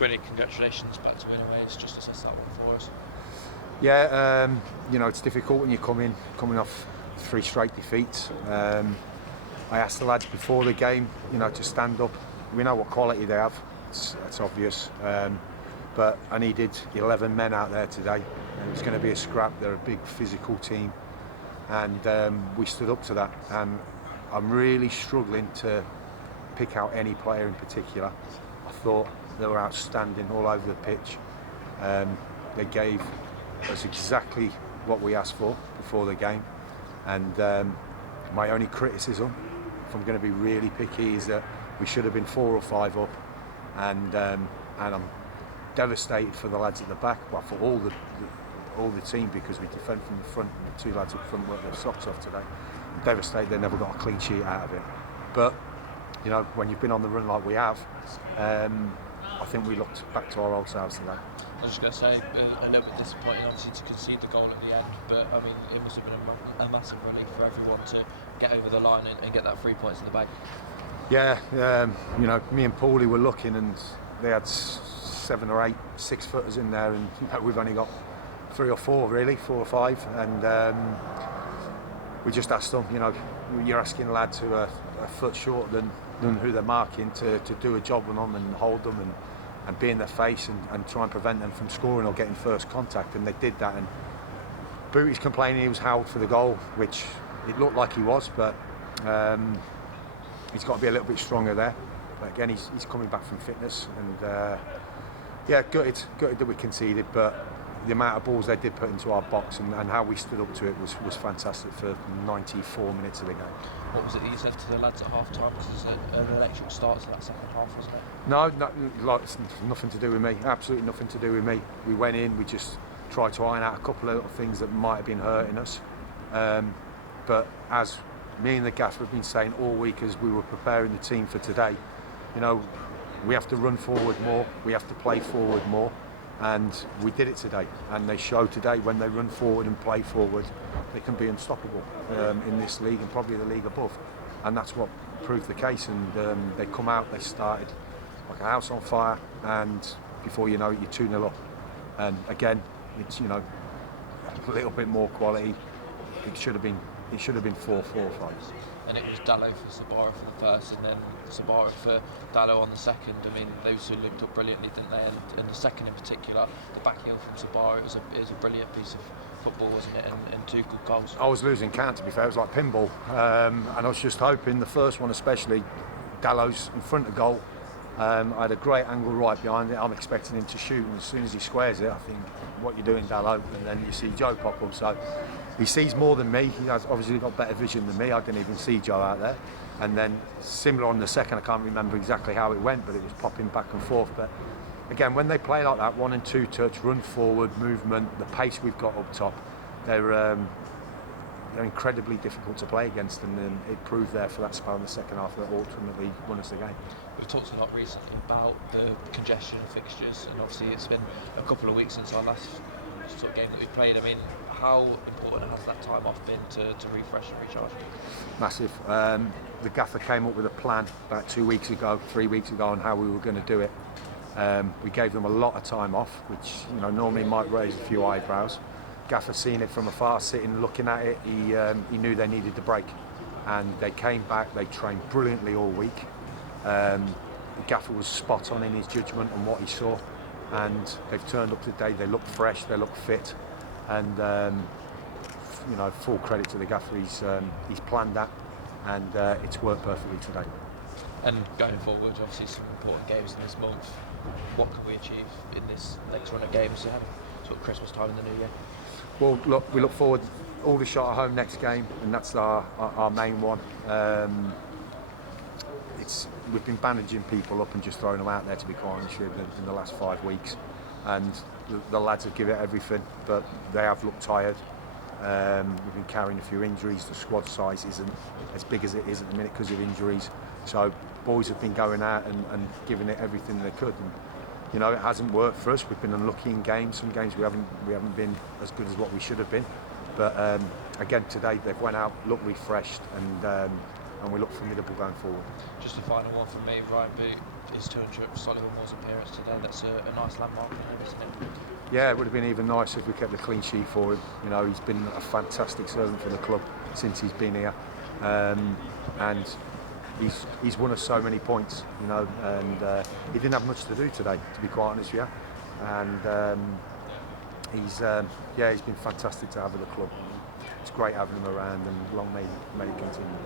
Quinn, congratulations back to win away. It's just assess that one for us. Yeah, it's difficult when you're coming off 3 straight defeats. I asked the lads before the game, to stand up. We know what quality they have. It's obvious. But I needed 11 men out there today. It was going to be a scrap. They're a big physical team, and we stood up to that. And I'm really struggling to pick out any player in particular. I thought they were outstanding all over the pitch. They gave us exactly what we asked for before the game. And my only criticism, if I'm going to be really picky, is that we should have been 4 or 5 up. And I'm devastated for the lads at the back, well, for all the team, because we defend from the front, and the 2 lads up front worked their socks off today. I'm devastated they never got a clean sheet out of it. But when you've been on the run like we have, I think we looked back to our old selves today. I was just going to say, a little bit disappointing obviously to concede the goal at the end, but I mean it must have been a massive relief for everyone to get over the line and get that 3 points in the bag. Yeah, me and Paulie were looking, and they had 7 or 8 6-footers in there, and we've only got 3 or 4 really, 4 or 5, and we just asked them, you're asking lads who are a foot short than who they're marking to do a job on them and hold them and be in their face and try and prevent them from scoring or getting first contact, and they did that. And Booty's complaining he was held for the goal, which it looked like he was, but he's got to be a little bit stronger there. But again, he's coming back from fitness, and gutted that we conceded, but the amount of balls they did put into our box and how we stood up to it was fantastic for 94 minutes of the game. What was it that you said to the lads at half time? Because it's an electric start to that second half, wasn't it? No, it's nothing to do with me, absolutely nothing to do with me. We went in, we just tried to iron out a couple of little things that might have been hurting us. But as me and the gaffer have been saying all week as we were preparing the team for today, we have to run forward more, we have to play forward more. And we did it today, and they showed today when they run forward and play forward, they can be unstoppable in this league and probably the league above. And that's what proved the case. And they come out, they started like a house on fire, and before you know it, you're 2-0 up. And again, it's a little bit more quality. It should have been 4-4-5. And it was Dallo for Sabara for the first, and then Sabara for Dallo on the second. I mean, those two linked up brilliantly, didn't they? And the second in particular, the back heel from Sabara, it was a brilliant piece of football, wasn't it? And 2 good goals. I was losing count, to be fair. It was like pinball, and I was just hoping the first one, especially Dallo's in front of goal. I had a great angle right behind it. I'm expecting him to shoot, and as soon as he squares it, I think, what you doing, Dallo? And then you see Joe pop up. So he sees more than me. He has obviously got better vision than me. I didn't even see Joe out there. And then similar on the second, I can't remember exactly how it went, but it was popping back and forth. But again, when they play like that, 1 and 2 touch, run forward, movement, the pace we've got up top, they're incredibly difficult to play against, and it proved there for that spell in the second half that ultimately won us the game. We've talked a lot recently about the congestion of fixtures, and obviously it's been a couple of weeks since our last sort of game that we played. I mean, how important has that time off been to refresh and recharge? Massive. The gaffer came up with a plan about 3 weeks ago on how we were going to do it. We gave them a lot of time off, which normally might raise a few eyebrows. Gaffer seen it from afar, sitting looking at it, he knew they needed the break, and they came back. They trained brilliantly all week. Gaffer was spot on in his judgment on what he saw, and they've turned up today. They look fresh, they look fit, and full credit to the gaffer. He's planned that, and it's worked perfectly today. And going forward, obviously some important games in this month. What can we achieve in this next run of games ahead of sort of Christmas time in the new year? Well, look, we look forward. Aldershot at home next game, and that's our main one. We've been bandaging people up and just throwing them out there, to be quite honest with you, in the last 5 weeks, and the lads have given it everything, but they have looked tired. We've been carrying a few injuries. The squad size isn't as big as it is at the minute because of injuries. So boys have been going out and giving it everything they could. And, it hasn't worked for us. We've been unlucky in games. Some games we haven't been as good as what we should have been. But again, today they've went out, looked refreshed, and we look formidable going forward. Just a final one from me, Ryan Boot. his 200th Solihull Moors appearance today. That's a nice landmark for him, isn't it? Yeah, it would have been even nicer if we kept the clean sheet for him. You know, he's been a fantastic servant for the club since he's been here, and he's won us so many points. You know, and he didn't have much to do today, to be quite honest with you. And he's been fantastic to have at the club. It's great having him around, and long may he continue.